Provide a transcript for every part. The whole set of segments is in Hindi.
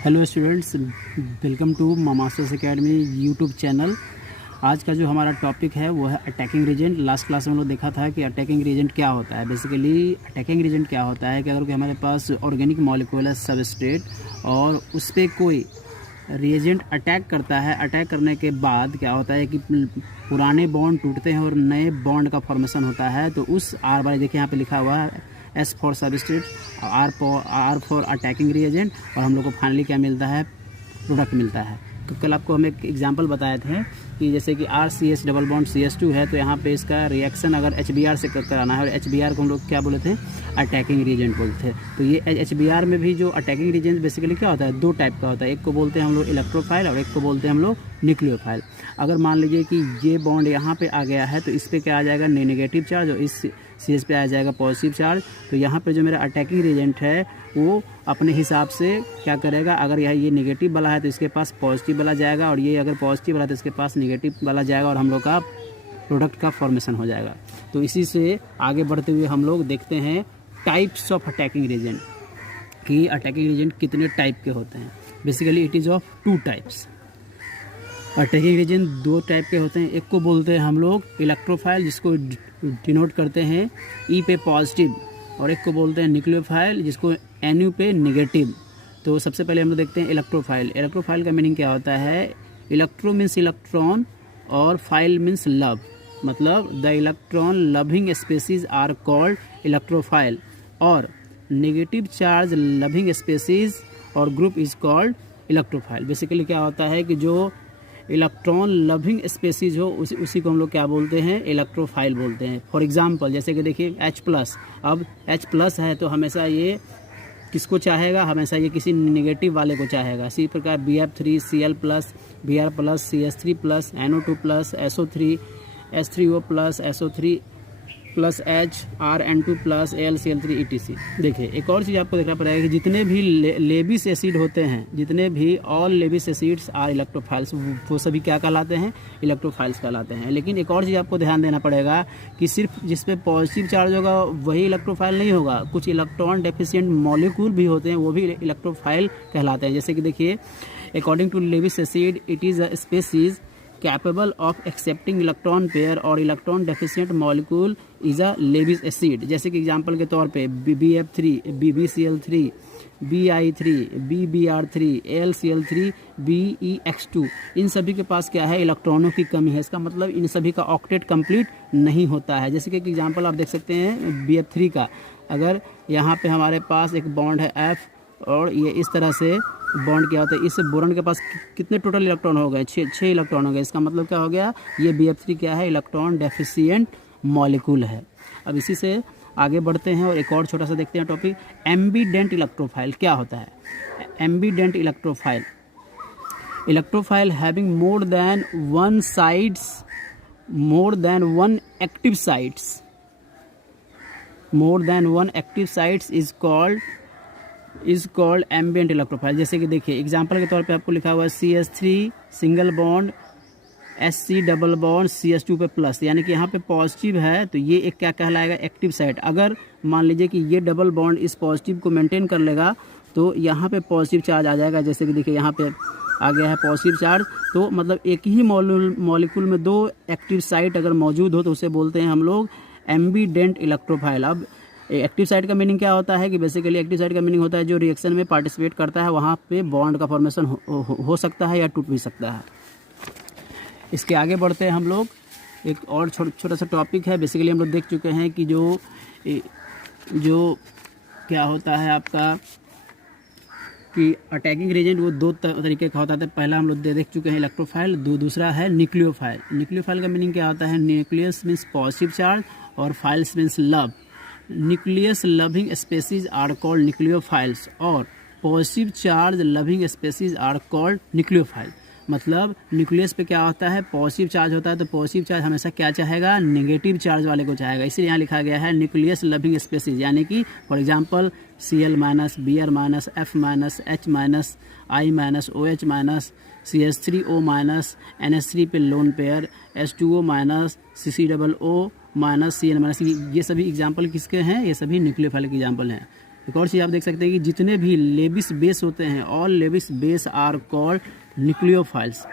Hello students, welcome to Masters Academy YouTube channel. आज का जो हमारा टॉपिक है वो है अटैकिंग रीजेंट। लास्ट क्लास में हम लोग देखा था कि अटैकिंग रीजेंट क्या होता है। बेसिकली अटैकिंग रीजेंट क्या होता है कि अगर कोई हमारे पास ऑर्गेनिक मॉलिक्यूल है सबस्ट्रेट और उस पर कोई रिएजेंट अटैक करता है, अटैक करने के बाद क्या होता है कि पुराने बॉन्ड टूटते हैं और नए बॉन्ड का फॉर्मेशन होता है। तो उस आर बार देखिए यहाँ पे लिखा हुआ है S for substrate, R for attacking reagent, और हम लोग को फाइनली क्या मिलता है, प्रोडक्ट मिलता है। तो कल आपको हम एक एग्जांपल बताए थे कि जैसे कि RCH डबल बॉन्ड CH2 है, तो यहाँ पे इसका रिएक्शन अगर HBr से कराना है, और HBr को हम लोग क्या बोले थे, अटैकिंग रिएजेंट बोलते थे। तो ये HBr में भी जो अटैकिंग रिएजेंट बेसिकली क्या होता है, दो टाइप का होता है। एक को बोलते हैं हम लोग इलेक्ट्रोफाइल और एक को बोलते हैं हम लोग न्यूक्लियोफाइल। अगर मान लीजिए कि ये बॉन्ड यहाँ पे आ गया है तो इस पर क्या आ जाएगा, नेगेटिव चार्ज, और इस CH पे आ जाएगा पॉजिटिव चार्ज। तो यहाँ पे जो मेरा अटैकिंग रिएजेंट है वो अपने हिसाब से क्या करेगा, अगर ये नेगेटिव वाला है तो इसके पास पॉजिटिव वाला जाएगा, और ये अगर पॉजिटिव वाला है तो इसके पास नेगेटिव वाला जाएगा, और हम लोग का प्रोडक्ट का फॉर्मेशन हो जाएगा। तो इसी से आगे बढ़ते हुए हम लोग देखते हैं टाइप्स ऑफ अटैकिंग रिएजेंट, कि अटैकिंग रिएजेंट कितने टाइप के होते हैं। Basically it is of 2 types. Attacking reagent 2 type के होते हैं। एक को बोलते हैं हम लोग इलेक्ट्रोफाइल, जिसको डिनोट करते हैं E पे पॉजिटिव, और एक को बोलते हैं न्यूक्लियोफाइल, जिसको NU पे नेगेटिव। तो सबसे पहले हम लोग देखते हैं इलेक्ट्रोफाइल। इलेक्ट्रोफाइल का मीनिंग क्या होता है, इलेक्ट्रो मीन्स इलेक्ट्रॉन और फाइल मीन्स लव, मतलब the electron loving species are called electrophile, और नेगेटिव चार्ज लविंग स्पेसीज और group is called electrophile. Basically क्या होता है कि जो इलेक्ट्रॉन लविंग स्पेसीज हो उसी को हम लोग क्या बोलते हैं, इलेक्ट्रोफाइल बोलते हैं। फॉर एग्जांपल जैसे कि देखिए H+, अब H+ है तो हमेशा ये किसको चाहेगा, हमेशा ये किसी नेगेटिव वाले को चाहेगा। इसी प्रकार BF3 Cl+, Br+, CH3+, NO2+, SO3, H3O+, SO3+, H, RN2+, AlCl3 etc। देखिए एक और चीज़ आपको देखना पड़ेगा कि जितने भी लेबिस एसिड होते हैं, जितने भी ऑल लेबिस एसिड्स आर इलेक्ट्रोफाइल्स, वो सभी क्या कहलाते हैं, इलेक्ट्रोफाइल्स कहलाते हैं। लेकिन एक और चीज़ आपको ध्यान देना पड़ेगा कि सिर्फ जिस पे पॉजिटिव चार्ज होगा वही इलेक्ट्रोफाइल नहीं होगा, कुछ इलेक्ट्रॉन डेफिशिएंट मॉलिक्यूल भी होते हैं, वो भी इलेक्ट्रोफाइल कहलाते हैं। जैसे कि देखिए according to Lewis acid it is a species capable of accepting electron pair और electron deficient molecule is a Lewis acid. जैसे कि एग्जांपल के तौर पे BF3, BBCl3, BI3, BBr3, AlCl3, BeX2, इन सभी के पास क्या है, इलेक्ट्रॉनों की कमी है। इसका मतलब इन सभी का ऑक्टेट कंप्लीट नहीं होता है। जैसे कि एक एग्जांपल आप देख सकते हैं BF3 का, अगर यहाँ पे हमारे पास एक बॉन्ड है F और ये इस तरह से बॉन्ड क्या होता है, इस बोरॉन के पास कितने टोटल इलेक्ट्रॉन हो गए, 6 इलेक्ट्रॉन हो गए। इसका मतलब क्या हो गया, ये BF3 क्या है, इलेक्ट्रॉन डेफिशिएंट मॉलिक्यूल है। अब इसी से आगे बढ़ते हैं और एक और छोटा सा देखते हैं टॉपिक, एम्बीडेंट इलेक्ट्रोफाइल क्या होता है। Ambident electrophile, electrophile having more than one active sites, more than one active sites is called ambient electrophile. जैसे कि देखिए एग्जांपल के तौर पे आपको लिखा हुआ है CH3 single bond SC double bond CH2 पे प्लस, यानी कि यहाँ पे पॉजिटिव है तो ये एक क्या कहलाएगा, एक्टिव साइट। अगर मान लीजिए कि ये डबल बॉन्ड इस पॉजिटिव को मेंटेन कर लेगा तो यहाँ पे पॉजिटिव चार्ज आ जाएगा। जैसे कि देखिए यहाँ पे आ गया है पॉजिटिव चार्ज, तो मतलब एक ही मॉलिक्यूल में 2 एक्टिव साइट अगर मौजूद हो तो उसे बोलते हैं हम लोग एम्बीडेंट इलेक्ट्रोफाइल। अब एक्टिव साइट का मीनिंग क्या होता है कि बेसिकली एक्टिव साइट का मीनिंग होता है जो रिएक्शन में पार्टिसिपेट करता है, वहाँ पे बॉन्ड का फॉर्मेशन हो सकता है या टूट भी सकता है। इसके आगे बढ़ते हैं हम लोग, एक और छोटा सा टॉपिक है। बेसिकली हम लोग देख चुके हैं कि जो क्या होता है आपका कि अटैकिंग रिएजेंट वो 2 तरीके का होता है। पहला हम लोग देख चुके हैं इलेक्ट्रोफाइल, दूसरा है न्यूक्लियोफाइल। न्यूक्लियोफाइल का मीनिंग क्या होता है, न्यूक्लियस मीन्स पॉजिटिव चार्ज और philes means love. Nucleus loving species are called nucleophiles, और positive charge loving species are called nucleophile. मतलब न्यूक्लियस पे क्या होता है, पॉजिटिव चार्ज होता है, तो पॉजिटिव चार्ज हमेशा क्या चाहेगा, नेगेटिव चार्ज वाले को चाहेगा। इसीलिए यहाँ लिखा गया है न्यूक्लियस लविंग स्पेसीज, यानी कि for example Cl-, Br-, F-, H-, I-, OH-, CH3O-, NH3 पे lone pair, H2O-, CCOO-, CN-, ये सभी एग्जाम्पल किसके हैं, ये सभी न्यूक्लियोफाइल के एग्जाम्पल हैं। एक और चीज़ आप देख सकते हैं कि जितने भी लेविस बेस होते हैं, all Lewis base are called nucleophiles.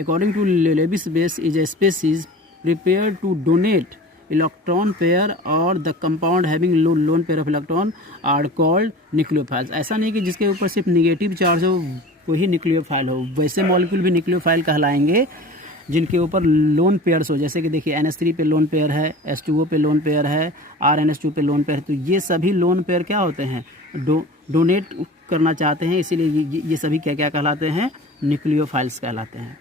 According to Lewis base is a species prepare to donate electron pair और the compound having lone pair of electron are called nucleophiles. ऐसा नहीं कि जिसके ऊपर सिर्फ निगेटिव चार्ज हो वही न्यूक्लियोफाइल हो, वैसे मॉलिक्यूल भी न्यूक्लियोफाइल कहलाएंगे जिनके ऊपर लोन पेयर्स हो। जैसे कि देखिए NH3 पे लोन पेयर है, H2O पे लोन पेयर है, RNH2 पे लोन पेयर है। तो ये सभी लोन पेयर क्या होते हैं, डोनेट करना चाहते हैं, इसीलिए ये सभी क्या क्या कहलाते हैं, न्यूक्लियोफाइल्स कहलाते हैं।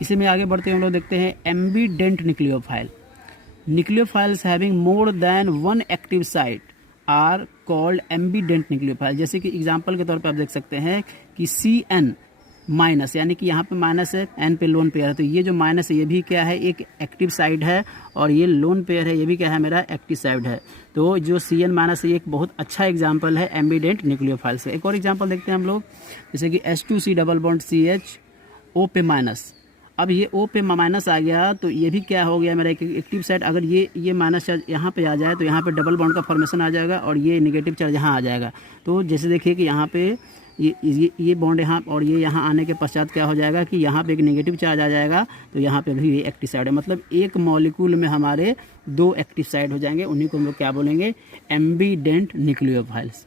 इसी में आगे बढ़ते हम लोग देखते हैं ambident nucleophile. Nucleophiles having more than one active site are called ambident nucleophile. जैसे कि एग्जांपल के तौर पे आप देख सकते हैं कि CN माइनस, यानी कि यहाँ पे माइनस है, N पे लोन पेयर है, तो ये जो माइनस है ये भी क्या है, एक एक्टिव साइड है, और ये लोन पेयर है ये भी क्या है, मेरा एक्टिव साइड है। तो जो CN माइनस है ये एक बहुत अच्छा एग्जाम्पल है एम्बीडेंट न्यूक्लियोफाइल्स का। एक और एग्जाम्पल देखते हैं हम लोग, जैसे कि H2C double bond CH O पे माइनस। अब ये O पे माइनस आ गया तो ये भी क्या हो गया, मेरा एक एक्टिव साइड। अगर ये माइनस चार्ज यहाँ पे आ जाए तो यहाँ पे डबल बॉन्ड का फॉर्मेशन आ जाएगा और ये नेगेटिव चार्ज यहाँ आ जाएगा। तो जैसे देखिए कि यहाँ पे ये बॉन्ड यहाँ और ये यहाँ आने के पश्चात क्या हो जाएगा कि यहाँ पे एक नेगेटिव चार्ज आ जाएगा, तो यहाँ पे भी ये एक्टिव साइड है। मतलब एक मॉलिक्यूल में हमारे दो एक्टिव साइड हो जाएंगे, उन्हीं को हम लोग क्या बोलेंगे, एम्बीडेंट न्यूक्लियोफाइल्स।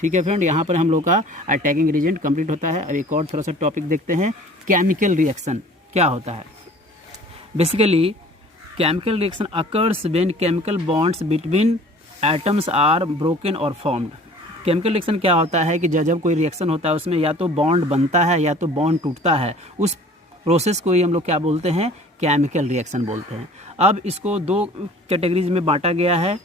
ठीक है फ्रेंड, यहाँ पर हम लोग का अटैकिंग रीजेंट कंप्लीट होता है। अब एक और थोड़ा सा टॉपिक देखते हैं, केमिकल रिएक्शन क्या होता है। Basically chemical reaction occurs when chemical bonds between atoms are broken और फॉर्म्ड। केमिकल रिएक्शन क्या होता है कि जब कोई रिएक्शन होता है उसमें या तो बॉन्ड बनता है या तो बॉन्ड टूटता है, उस प्रोसेस को ही हम लोग क्या बोलते हैं, केमिकल रिएक्शन बोलते हैं। अब इसको दो कैटेगरीज में बांटा गया है।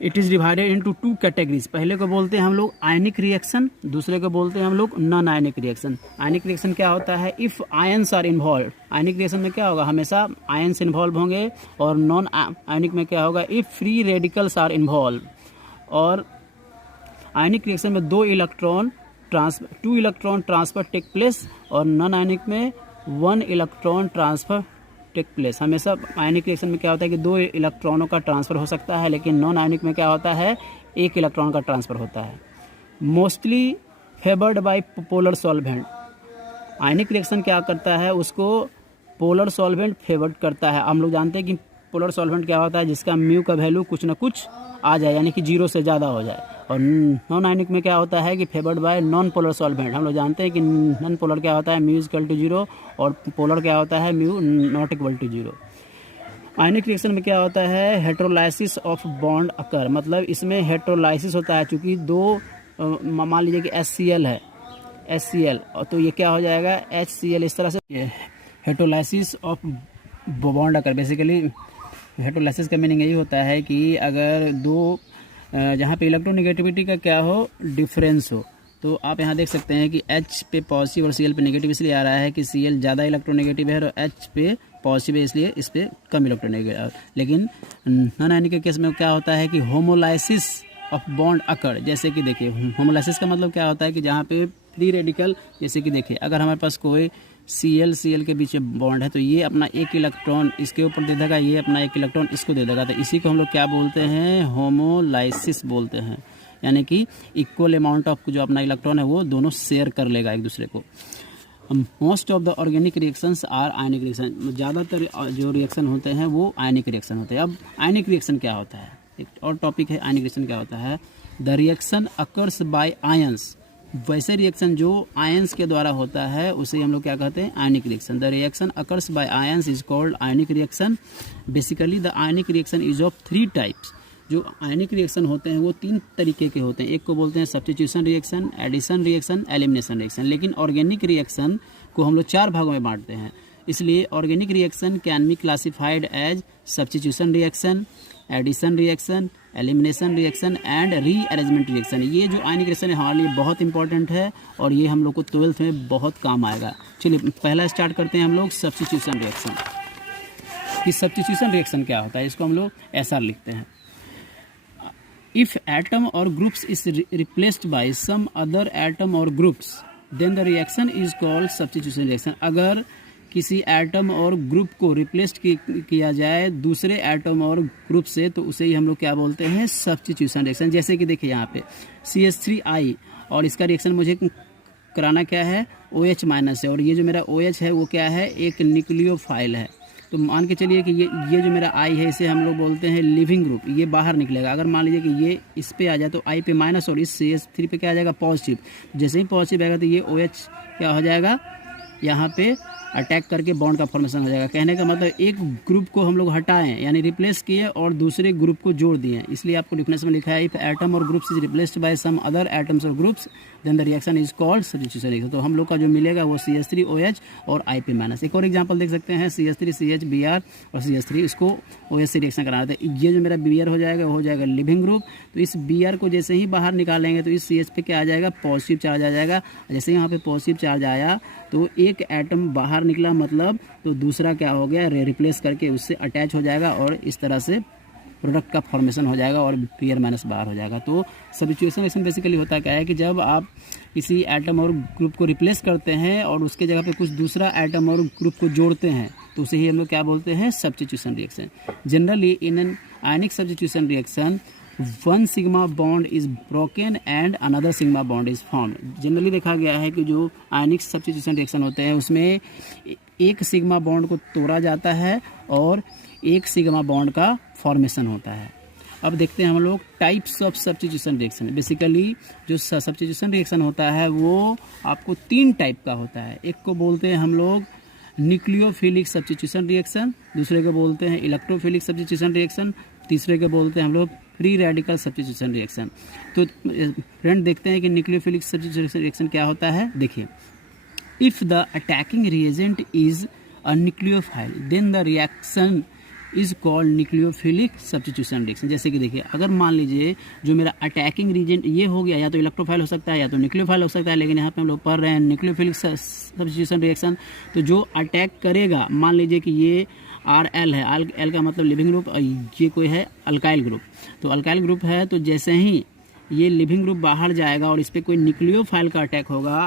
It is divided into two categories. पहले को बोलते हैं हम लोग आयनिक रिएक्शन, दूसरे को बोलते हैं हम लोग non ionic reaction. Ionic reaction क्या होता है, if ions are involve. Ionic reaction में क्या होगा, हमेशा आयंस इन्वॉल्व होंगे। और नॉन आयनिक में क्या होगा, if free radicals are involve. और आयनिक रिएक्शन में two electron transfer take place, और नॉन आयनिक में 1 इलेक्ट्रॉन ट्रांसफर टेक प्लेस। हमेशा आयनिक रिएक्शन में क्या होता है कि 2 इलेक्ट्रॉनों का ट्रांसफर हो सकता है, लेकिन नॉन आयनिक में क्या होता है, 1 इलेक्ट्रॉन का ट्रांसफर होता है। Mostly favoured by polar solvent. Ionic reaction क्या करता है, उसको पोलर सॉल्वेंट फेवर्ड करता है। हम लोग जानते हैं कि पोलर सॉल्वेंट क्या होता है, जिसका म्यू का वैल्यू कुछ ना कुछ आ जाए, यानी कि 0 से ज़्यादा हो जाए। और नॉन आयनिक में क्या होता है कि favoured bye non polar solvent. हम लोग जानते हैं कि नॉन पोलर क्या होता है, म्यू इक्वल टू 0, और पोलर क्या होता है, mu not equal to 0। Ionic reaction में क्या होता है, हेट्रोलाइसिस ऑफ बॉन्ड अकर। मतलब इसमें हेट्रोलाइसिस होता है, चूँकि दो मान लीजिए कि HCl है, HCl, और तो ये क्या हो जाएगा, HCl। इस तरह से हेट्रोलाइसिस ऑफ बॉन्ड अकर। बेसिकली हेट्रोलाइसिस का मीनिंग यही होता है कि अगर दो जहाँ पे इलेक्ट्रोनेगेटिविटी का क्या हो, डिफरेंस हो। तो आप यहाँ देख सकते हैं कि H पे पॉजिटिव और Cl पे नेगेटिव इसलिए आ रहा है कि Cl ज़्यादा इलेक्ट्रोनेगेटिव है और H पे पॉजिटिव है, इसलिए इस पे कम इलेक्ट्रोनेगेटिव। लेकिन नॉन आयनिक के केस में क्या होता है कि होमोलाइसिस ऑफ बॉन्ड अकर। जैसे कि देखिए, होमोलाइसिस का मतलब क्या होता है कि जहाँ पे फ्री रेडिकल, जैसे कि देखिए अगर हमारे पास कोई Cl के बीच में बॉन्ड है तो ये अपना 1 इलेक्ट्रॉन इसके ऊपर दे देगा, ये अपना 1 इलेक्ट्रॉन इसको दे देगा। तो इसी को हम लोग क्या बोलते हैं, होमोलाइसिस बोलते हैं। यानी कि इक्वल अमाउंट ऑफ जो अपना इलेक्ट्रॉन है वो दोनों शेयर कर लेगा एक दूसरे को। Most of the organic reactions are ionic reaction. ज़्यादातर जो रिएक्शन होते हैं वो आयनिक रिएक्शन होते हैं। अब आयनिक रिएक्शन क्या होता है, एक और टॉपिक है, आयनिक रिएक्शन क्या होता है। The reaction occurs by ions. वैसे रिएक्शन जो आयंस के द्वारा होता है उसे हम लोग क्या कहते हैं, ionic reaction. The reaction occurs by ions is called ionic reaction. Basically the ionic reaction is of 3 types. जो आयनिक रिएक्शन होते हैं वो 3 तरीके के होते हैं। एक को बोलते हैं substitution reaction, addition reaction, elimination reaction. लेकिन ऑर्गेनिक रिएक्शन को हम लोग 4 भागों में बांटते हैं। इसलिए organic reaction can be classified as substitution reaction, addition reaction, elimination reaction and rearrangement reaction. ये जो आयनिक रिएक्शन है हमारे लिए बहुत इंपॉर्टेंट है और ये हम लोग को 12th में बहुत काम आएगा। चलिए पहला स्टार्ट करते हैं हम लोग सब्स्टिट्यूशन रिएक्शन। कि सब्स्टिट्यूशन रिएक्शन क्या होता है, इसको हम लोग ऐसा लिखते हैं, if atom or groups is replaced by some other atom or groups then the reaction is called substitution reaction. अगर किसी एटम और ग्रुप को रिप्लेस किया जाए दूसरे एटम और ग्रुप से, तो उसे ही हम लोग क्या बोलते हैं, सब्स्टिट्यूशन रिएक्शन। जैसे कि देखिए यहाँ पे CH3I और इसका रिएक्शन मुझे कराना क्या है, OH माइनस है, और ये जो मेरा OH है वो क्या है, एक न्यूक्लियोफाइल है। तो मान के चलिए कि ये जो मेरा I है इसे हम लोग बोलते हैं लिविंग ग्रुप, ये बाहर निकलेगा। अगर मान लीजिए कि ये इस पे आ जाए तो I पे माइनस और इस CH3 पे क्या आ जाएगा, पॉजिटिव। जैसे ही पॉजिटिव आएगा तो ये OH क्या हो जाएगा, यहाँ पे अटैक करके बॉन्ड का फॉर्मेशन हो जाएगा। कहने का मतलब एक ग्रुप को हम लोग हटाएं यानी रिप्लेस किए और दूसरे ग्रुप को जोड़ दिए। इसलिए आपको डिफिनेशन में लिखा है if atom or groups is replaced by some other atoms or groups then the reaction is called substitution reaction. तो हम लोग का जो मिलेगा वो CH3OH और I पे माइनस। एक और एग्जांपल देख सकते हैं CH3CH Br और CH3, इसको OH से रिएक्शन कराना था। ये जो मेरा Br हो जाएगा वो हो जाएगा लिविंग ग्रुप। तो इस Br को जैसे ही बाहर निकालेंगे तो इस CH पे क्या आ जाएगा, पॉजिटिव चार्ज आ जाएगा। जैसे ही यहाँ पे पॉजिटिव चार्ज आया तो एक एटम बाहर निकला, मतलब तो दूसरा क्या हो गया, रिप्लेस करके उससे अटैच हो जाएगा और इस तरह से प्रोडक्ट का फॉर्मेशन हो जाएगा और Br माइनस बाहर हो जाएगा। तो सब्स्टिट्यूशन रिएक्शन बेसिकली होता क्या है कि जब आप किसी एटम और ग्रुप को रिप्लेस करते हैं और उसके जगह पे कुछ दूसरा एटम और ग्रुप को जोड़ते हैं तो उसे ही हम लोग क्या बोलते हैं, substitution reaction. Generally in an ionic substitution reaction one sigma bond is broken and another sigma bond is formed. Generally देखा गया है कि जो आयनिक सब्स्टिट्यूशन रिएक्शन होते हैं उसमें एक सिग्मा बॉन्ड को तोड़ा जाता है और एक सिग्मा बॉन्ड का फॉर्मेशन होता है। अब देखते हैं हम लोग types of substitution reaction. Basically जो सब्स्टिट्यूशन रिएक्शन होता है वो आपको 3 टाइप का होता है। एक को बोलते हैं हम लोग न्यूक्लियोफिलिक सब्स्टिट्यूशन रिएक्शन, दूसरे को बोलते हैं इलेक्ट्रोफिलिक सब्स्टिट्यूशन रिएक्शन, तीसरे को बोलते हैं हम लोग फ्री रेडिकल सब्स्टिट्यूशन रिएक्शन। तो फ्रेंड देखते हैं कि न्यूक्लियोफिलिक सब्स्टिट्यूशन रिएक्शन क्या होता है। देखिए, if the attacking reagent is a nucleophile then the reaction is called nucleophilic substitution reaction. जैसे कि देखिए, अगर मान लीजिए जो मेरा अटैकिंग रिएजेंट ये हो गया, या तो इलेक्ट्रोफाइल हो सकता है या तो न्यूक्लियोफाइल हो सकता है, लेकिन यहाँ पे हम लोग पढ़ रहे हैं न्यूक्लियोफिलिक सब्स्टिट्यूशन रिएक्शन। तो जो अटैक करेगा, मान लीजिए कि ये RL है, L का मतलब लिविंग ग्रुप, और ये कोई है अल्काइल ग्रुप। तो अल्काइल ग्रुप है, तो जैसे ही ये लिविंग ग्रुप बाहर जाएगा और इस पर कोई न्यूक्लियोफाइल का अटैक होगा,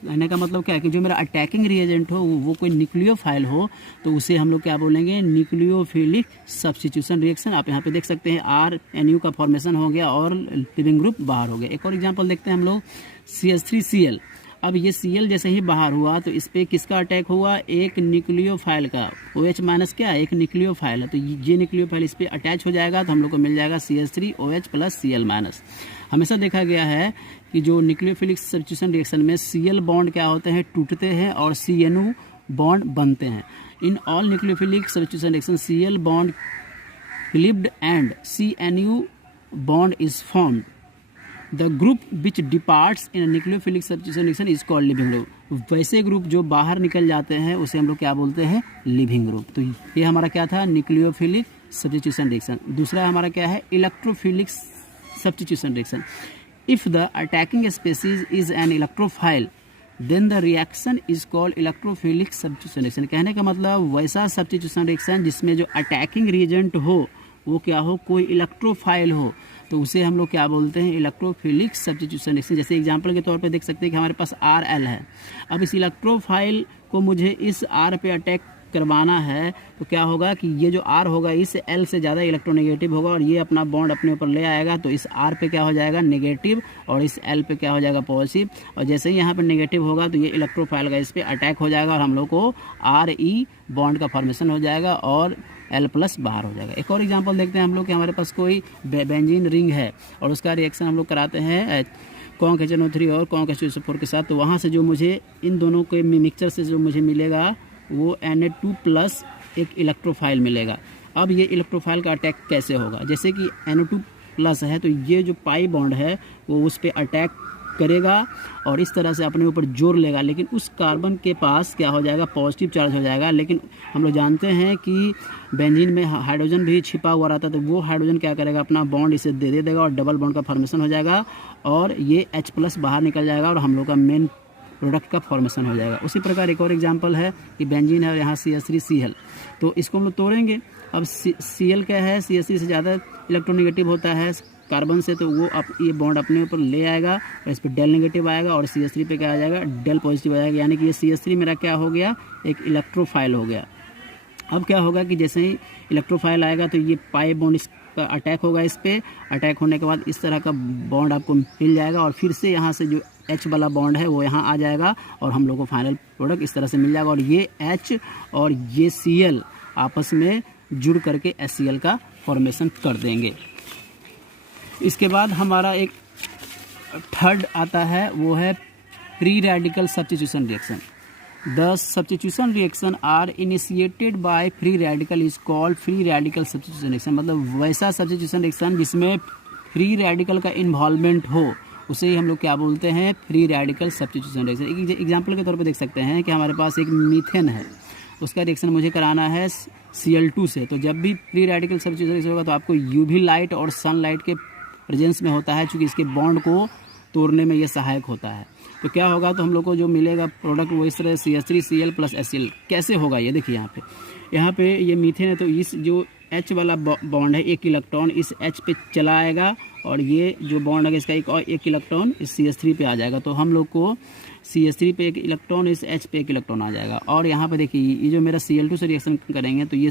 कहने का मतलब क्या है कि जो मेरा अटैकिंग रिएजेंट हो वो कोई न्यूक्लियोफाइल हो, तो उसे हम लोग क्या बोलेंगे, न्यूक्लियोफिलिक सब्स्टिट्यूशन रिएक्शन। आप यहाँ पे देख सकते हैं RNU का फॉर्मेशन हो गया और लिविंग ग्रुप बाहर हो गया। एक और एग्जांपल देखते हैं हम लोग CH3Cl। अब ये Cl जैसे ही बाहर हुआ तो इस पर किसका अटैक हुआ, एक न्यूक्लियोफाइल का। OH माइनस क्या है, एक न्यूक्लियोफाइल है, तो ये न्यूक्लियोफाइल इस पर अटैच हो जाएगा तो हम लोग को मिल जाएगा CH3OH प्लस Cl माइनस। हमेशा देखा गया है कि जो न्यूक्लियोफिलिक सब्स्टिट्यूशन रिएक्शन में Cl बॉन्ड क्या होते हैं, टूटते हैं और CNU बॉन्ड बनते हैं। In all nucleophilic substitution reaction Cl bond clipped and CNU bond is formed. The group which departs in nucleophilic substitution reaction is called leaving group. वैसे ग्रुप जो बाहर निकल जाते हैं उसे हम लोग क्या बोलते हैं, लिविंग ग्रुप। तो ये हमारा क्या था, न्यूक्लियोफिलिक सब्स्टिट्यूशन रिएक्शन। दूसरा हमारा क्या है, electrophilic substitution reaction. If the attacking species is an electrophile then the reaction is called electrophilic substitution reaction. कहने का मतलब वैसा सब्स्टिट्यूशन रिएक्शन जिसमें जो अटैकिंग रिएजेंट हो वो क्या हो, कोई इलेक्ट्रोफाइल हो, तो उसे हम लोग क्या बोलते हैं, इलेक्ट्रोफिलिक सब्स्टिट्यूशन रिएक्शन। जैसे एग्जांपल के तौर पे देख सकते हैं कि हमारे पास RL है। अब इस इलेक्ट्रोफाइल को मुझे इस R पे अटैक करवाना है तो क्या होगा कि ये जो R होगा इस L से ज़्यादा इलेक्ट्रोनेगेटिव होगा और ये अपना बॉन्ड अपने ऊपर ले आएगा, तो इस R पे क्या हो जाएगा, नेगेटिव, और इस L पे क्या हो जाएगा, पॉजिटिव। और जैसे ही यहाँ पर नेगेटिव होगा तो ये इलेक्ट्रोफाइल का इस पर अटैक हो जाएगा और हम लोग को RE बॉन्ड का फॉर्मेशन हो जाएगा और L प्लस बाहर हो जाएगा। एक और एग्जांपल देखते हैं हम लोग कि हमारे पास कोई बेंजीन रिंग है और उसका रिएक्शन हम लोग कराते हैं कॉन्क HNO3 और कॉन्क H2SO4 के साथ। तो वहाँ से जो मुझे इन दोनों के मिक्सचर से जो मुझे मिलेगा वो Na2 प्लस एक इलेक्ट्रोफाइल मिलेगा। अब ये इलेक्ट्रोफाइल का अटैक कैसे होगा, जैसे कि NO2 प्लस है तो ये जो पाई बॉन्ड है वो उस पर अटैक करेगा और इस तरह से अपने ऊपर जोर लेगा, लेकिन उस कार्बन के पास क्या हो जाएगा, पॉजिटिव चार्ज हो जाएगा। लेकिन हम लोग जानते हैं कि बेंजीन में हाइड्रोजन भी छिपा हुआ रहता है, तो वो हाइड्रोजन क्या करेगा, अपना बॉन्ड इसे दे देगा और डबल बॉन्ड का फॉर्मेशन हो जाएगा और ये H प्लस बाहर निकल जाएगा और हम लोग का मेन प्रोडक्ट का फॉर्मेशन हो जाएगा। उसी प्रकार एक और एग्जांपल है कि बेंजीन है और यहाँ CH3Cl, तो इसको हम लोग तोड़ेंगे। अब Cl क्या है, CH3 से ज़्यादा इलेक्ट्रोनेगेटिव होता है, कार्बन से, तो वो ये बॉन्ड अपने ऊपर ले आएगा और इस पर डेल नेगेटिव आएगा और CH3 पे क्या आ जाएगा, डेल पॉजिटिव आ जाएगा। यानी कि ये CH3 मेरा क्या हो गया, एक इलेक्ट्रोफाइल हो गया। अब क्या होगा कि जैसे ही इलेक्ट्रोफाइल आएगा तो ये पाई बॉन्ड इसका अटैक होगा, इस पर अटैक होने के बाद इस तरह का बॉन्ड आपको मिल जाएगा और फिर से यहाँ से जो H वाला बॉन्ड है वो यहाँ आ जाएगा और हम लोग को फाइनल प्रोडक्ट इस तरह से मिल जाएगा। और ये H और ये Cl आपस में जुड़ करके HCl का फॉर्मेशन कर देंगे। इसके बाद हमारा एक थर्ड आता है, वो है free radical substitution reaction. The substitution reaction are initiated by free radical is called free radical substitution reaction. मतलब वैसा सब्स्टिट्यूशन रिएक्शन जिसमें फ्री रेडिकल का इन्वॉल्वमेंट हो, उसे ही हम लोग क्या बोलते हैं, फ्री रेडिकल सब्स्टिट्यूशन रिएक्शन। एक एग्जाम्पल के तौर पर देख सकते हैं कि हमारे पास एक मीथेन है, उसका रिएक्शन मुझे कराना है Cl2 से। तो जब भी फ्री रेडिकल सब्स्टिट्यूशन रिएक्शन होगा तो आपको UV लाइट और सनलाइट के प्रेजेंस में होता है, चूँकि इसके बॉन्ड को तोड़ने में ये सहायक होता है। तो क्या होगा, तो हम लोग को जो मिलेगा प्रोडक्ट वो इस तरह CH3Cl प्लस HCl कैसे होगा, ये देखिए यहाँ पे ये मीथेन है, तो इस जो H वाला बॉन्ड है, एक इलेक्ट्रॉन इस H पे चला आएगा और ये जो बॉन्ड है इसका एक इलेक्ट्रॉन इस CH3 पे आ जाएगा। तो हम लोग को CH3 पे एक इलेक्ट्रॉन, इस H पे एक इलेक्ट्रॉन आ जाएगा। और यहाँ पे देखिए ये जो मेरा Cl2 से रिएक्शन करेंगे तो ये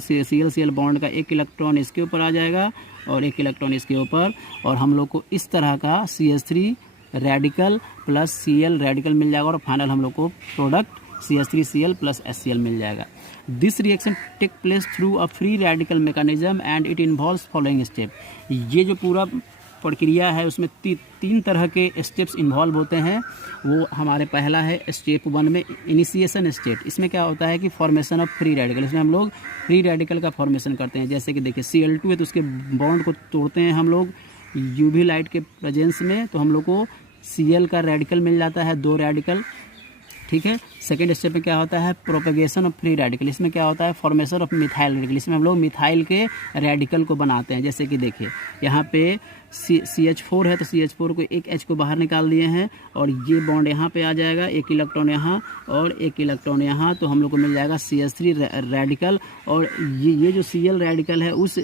Cl बॉन्ड का एक इलेक्ट्रॉन इसके ऊपर आ जाएगा और एक इलेक्ट्रॉन इसके ऊपर, और हम लोग को इस तरह का CH3 radical plus Cl radical मिल जाएगा और फाइनल हम लोग को प्रोडक्ट CH3Cl प्लस HCl मिल जाएगा। This reaction take place through a free radical mechanism and it involves following step. ये जो पूरा प्रक्रिया है उसमें तीन तरह के स्टेप्स इन्वॉल्व होते हैं। वो हमारे पहला है स्टेप 1 में इनिशिएशन स्टेट। इसमें क्या होता है कि फॉर्मेशन ऑफ फ्री रेडिकल, इसमें हम लोग फ्री रेडिकल का फॉर्मेशन करते हैं। जैसे कि देखिए Cl2 है तो उसके बॉन्ड को तोड़ते हैं हम लोग UV लाइट के प्रेजेंस में, तो हम लोग को Cl का रेडिकल मिल जाता है, 2 रेडिकल, ठीक है। सेकेंड स्टेप में क्या होता है, प्रोपेगेशन ऑफ फ्री रेडिकल। इसमें क्या होता है, फॉर्मेशन ऑफ मिथाइल रेडिकल। इसमें हम लोग मिथाइल के रेडिकल को बनाते हैं। जैसे कि देखिए यहाँ पे CH4 है तो CH4 को एक H को बाहर निकाल दिए हैं और ये बॉन्ड यहाँ पे आ जाएगा, एक इलेक्ट्रॉन यहाँ और एक इलेक्ट्रॉन यहाँ, तो हम लोग को मिल जाएगा CH3 रेडिकल। और ये जो Cl रेडिकल है उस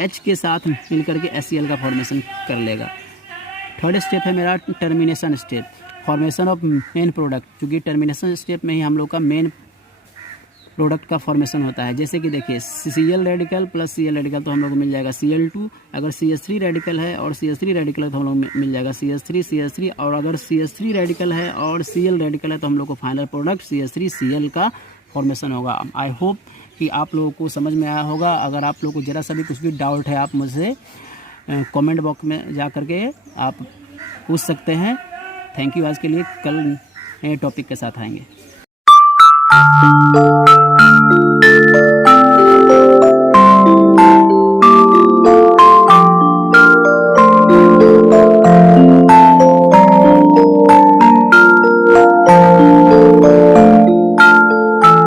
H के साथ मिल करके HCl का फॉर्मेशन कर लेगा। थर्ड स्टेप है मेरा termination step, formation of main product. क्योंकि टर्मिनेशन स्टेप में ही हम लोग का मेन प्रोडक्ट का फॉर्मेशन होता है। जैसे कि देखिए Cl radical plus Cl radical तो हम लोग को मिल जाएगा Cl2। अगर CH3 रेडिकल है और CH3 रेडिकल है तो हम लोग मिल जाएगा CH3 और अगर CH3 रेडिकल है और Cl रेडिकल है तो हम लोग को फाइनल प्रोडक्ट CH3Cl का फॉर्मेशन होगा। आई होप कि आप लोगों को समझ में आया होगा। अगर आप लोगों को ज़रा सा भी कुछ भी डाउट है आप मुझसे कमेंट बॉक्स में जा करके आप पूछ सकते हैं। Thank you. आज के लिए कल नए टॉपिक के साथ आएंगे।